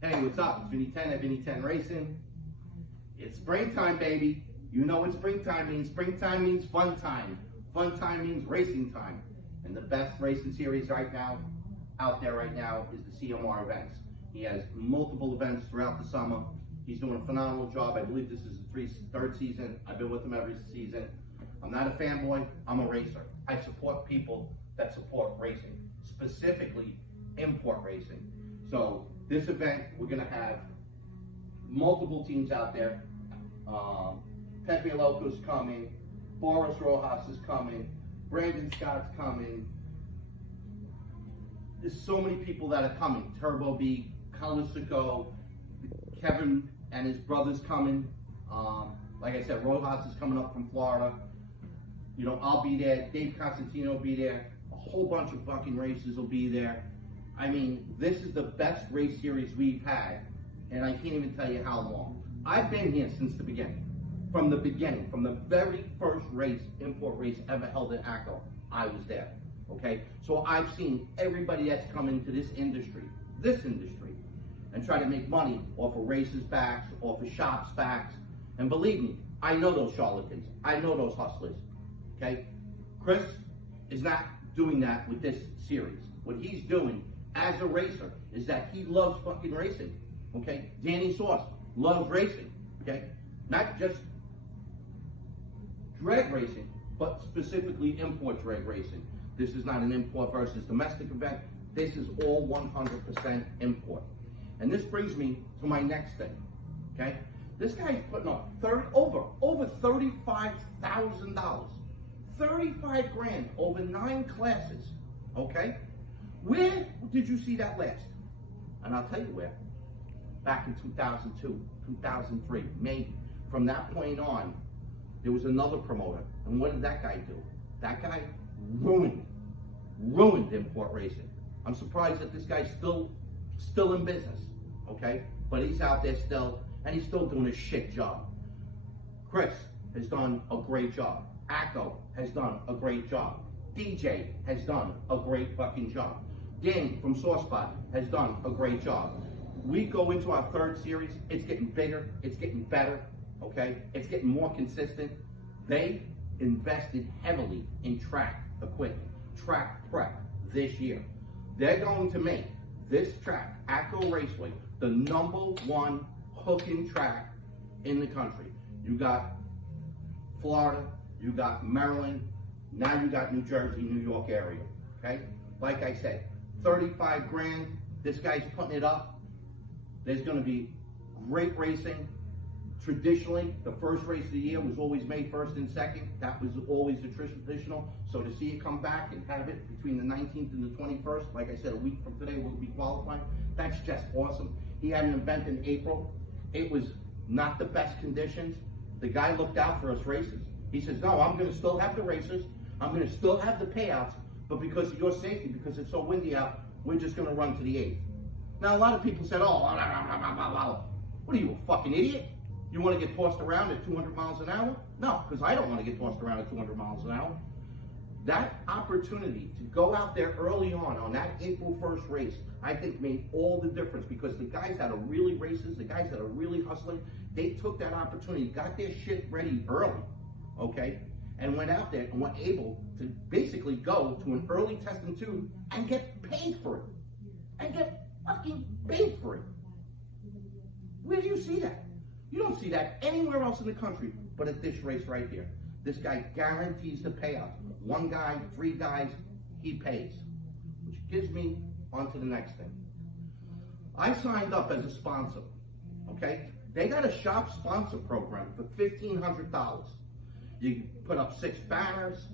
Hey, what's up? It's Vinny 10 at Vinny 10 Racing. It's springtime, baby. You know what springtime means. Springtime means fun time. Fun time means racing time. And the best racing series right now, out there right now, is the CMR events. He has multiple events throughout the summer. He's doing a phenomenal job. I believe this is the third season. I've been with him every season. I'm not a fanboy, I'm a racer. I support people that support racing, specifically import racing. So this event, we're gonna have multiple teams out there. Pepe Loco's coming, Boris Rojas is coming, Brandon Scott's coming. There's so many people that are coming. Turbo B, Calisico, Kevin and his brother's coming. Like I said, Rojas is coming up from Florida. You know, I'll be there. Dave Constantino will be there. A whole bunch of fucking races will be there. I mean, this is the best race series we've had, and I can't even tell you how long. I've been here since the beginning. From the beginning, from the very first race, import race ever held in ACO, I was there, okay? So I've seen everybody that's come into this industry, and try to make money off of races backs, off of shops backs, and believe me, I know those charlatans. I know those hustlers, okay? Chris is not doing that with this series. What he's doing as a racer is that he loves fucking racing, okay? Danny Sauce loves racing, okay? Not just drag racing, but specifically import drag racing. This is not an import versus domestic event. This is all 100% import. And this brings me to my next thing, okay? This guy's putting up over $35,000. 35 grand over 9 classes, okay? Where did you see that last? And I'll tell you where. Back in 2002, 2003, maybe. From that point on, there was another promoter. And what did that guy do? That guy ruined import racing. I'm surprised that this guy's still in business, okay? But he's out there still, and he's still doing a shit job. Chris has done a great job. ACO has done a great job. DJ has done a great fucking job. Danny from Sourcepot has done a great job. We go into our third series, it's getting bigger, it's getting better, okay? It's getting more consistent. They invested heavily in track equipment, track prep this year. They're going to make this track, ACO Raceway, the #1 hooking track in the country. You got Florida, you got Maryland, now you got New Jersey, New York area, okay? Like I said, 35 grand, this guy's putting it up. There's gonna be great racing. Traditionally, the first race of the year was always made first and second. That was always the traditional. So to see it come back and have it between the 19th and the 21st, like I said, a week from today we'll be qualifying. That's just awesome. He had an event in April. It was not the best conditions. The guy looked out for us races. He says, no, I'm gonna still have the races. I'm gonna still have the payouts, but because of your safety, because it's so windy out, we're just gonna run to the 8th. Now, a lot of people said, oh, what are you, a fucking idiot? You want to get tossed around at 200 miles an hour? No, because I don't want to get tossed around at 200 miles an hour. That opportunity to go out there early on that April 1st race, I think made all the difference because the guys that are really racers, the guys that are really hustling, they took that opportunity, got their shit ready early, okay? And went out there and were able to basically go to an early testing tube and get paid for it. And get fucking paid for it. Where do you see that? You don't see that anywhere else in the country, but at this race right here. This guy guarantees the payout. 1 guy, 3 guys, he pays. Which gives me on to the next thing. I signed up as a sponsor, okay? They got a shop sponsor program for $1,500. You put up 6 banners,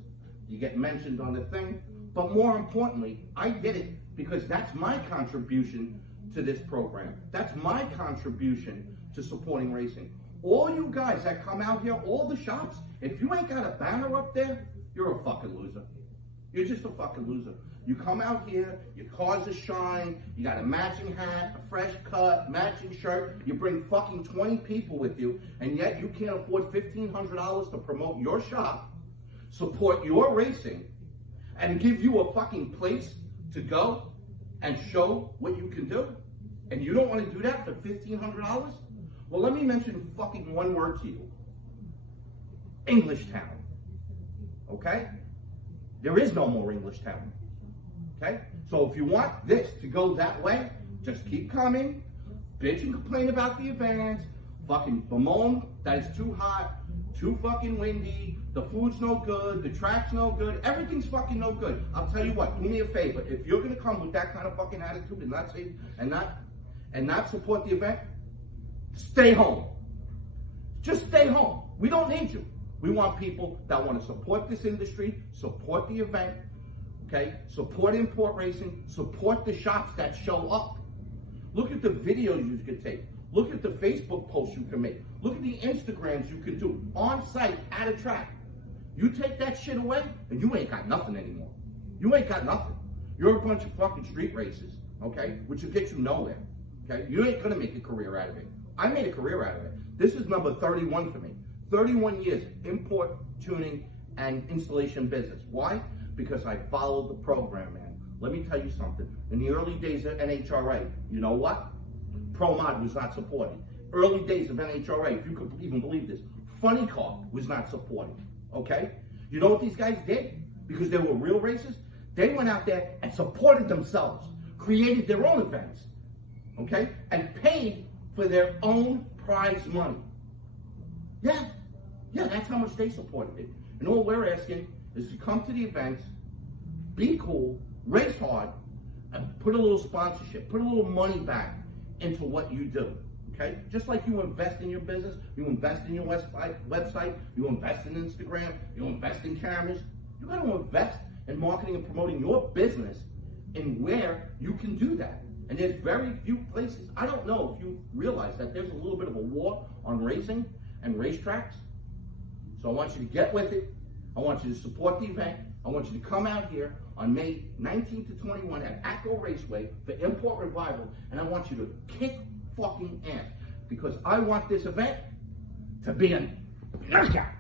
you get mentioned on the thing, but more importantly, I did it because that's my contribution to this program. That's my contribution to supporting racing. All you guys that come out here, all the shops, if you ain't got a banner up there, you're a fucking loser. You're just a fucking loser. You come out here, your cars are shine, you got a matching hat, a fresh cut, matching shirt, you bring fucking 20 people with you, and yet you can't afford $1,500 to promote your shop, support your racing, and give you a fucking place to go and show what you can do. And you don't want to do that for $1,500? Well, let me mention fucking one word to you. English Town. Okay? There is no more English Town. Okay? So if you want this to go that way, just keep coming, bitch and complain about the events, fucking bemoan that it's too hot, too fucking windy, the food's no good, the track's no good, everything's fucking no good. I'll tell you what, do me a favor. If you're gonna come with that kind of fucking attitude and not say and not support the event, stay home. Just stay home. We don't need you. We want people that want to support this industry, support the event, okay? Support import racing, support the shops that show up. Look at the videos you can take. Look at the Facebook posts you can make. Look at the Instagrams you can do on site at a track. You take that shit away and you ain't got nothing anymore. You ain't got nothing. You're a bunch of fucking street racers, okay? Which will get you nowhere, okay? You ain't gonna make a career out of it. I made a career out of it. This is number 31 for me. 31 years import, tuning, and installation business. Why? Because I followed the program, man. Let me tell you something. In the early days of NHRA, you know what? Pro Mod was not supported. Early days of NHRA, if you could even believe this, Funny Car was not supported, okay? You know what these guys did? Because they were real racers, they went out there and supported themselves, created their own events, okay? And paid for their own prize money. Yeah, that's how much they supported it. And all we're asking is to come to the events, be cool, race hard, and put a little sponsorship, put a little money back into what you do, okay? Just like you invest in your business, you invest in your website, you invest in Instagram, you invest in cameras, you gotta invest in marketing and promoting your business in where you can do that. And there's very few places. I don't know if you realize that there's a little bit of a war on racing and racetracks. So I want you to get with it. I want you to support the event. I want you to come out here on May 19th to 21 at Atco Raceway for Import Revival. And I want you to kick fucking ass because I want this event to be a knockout.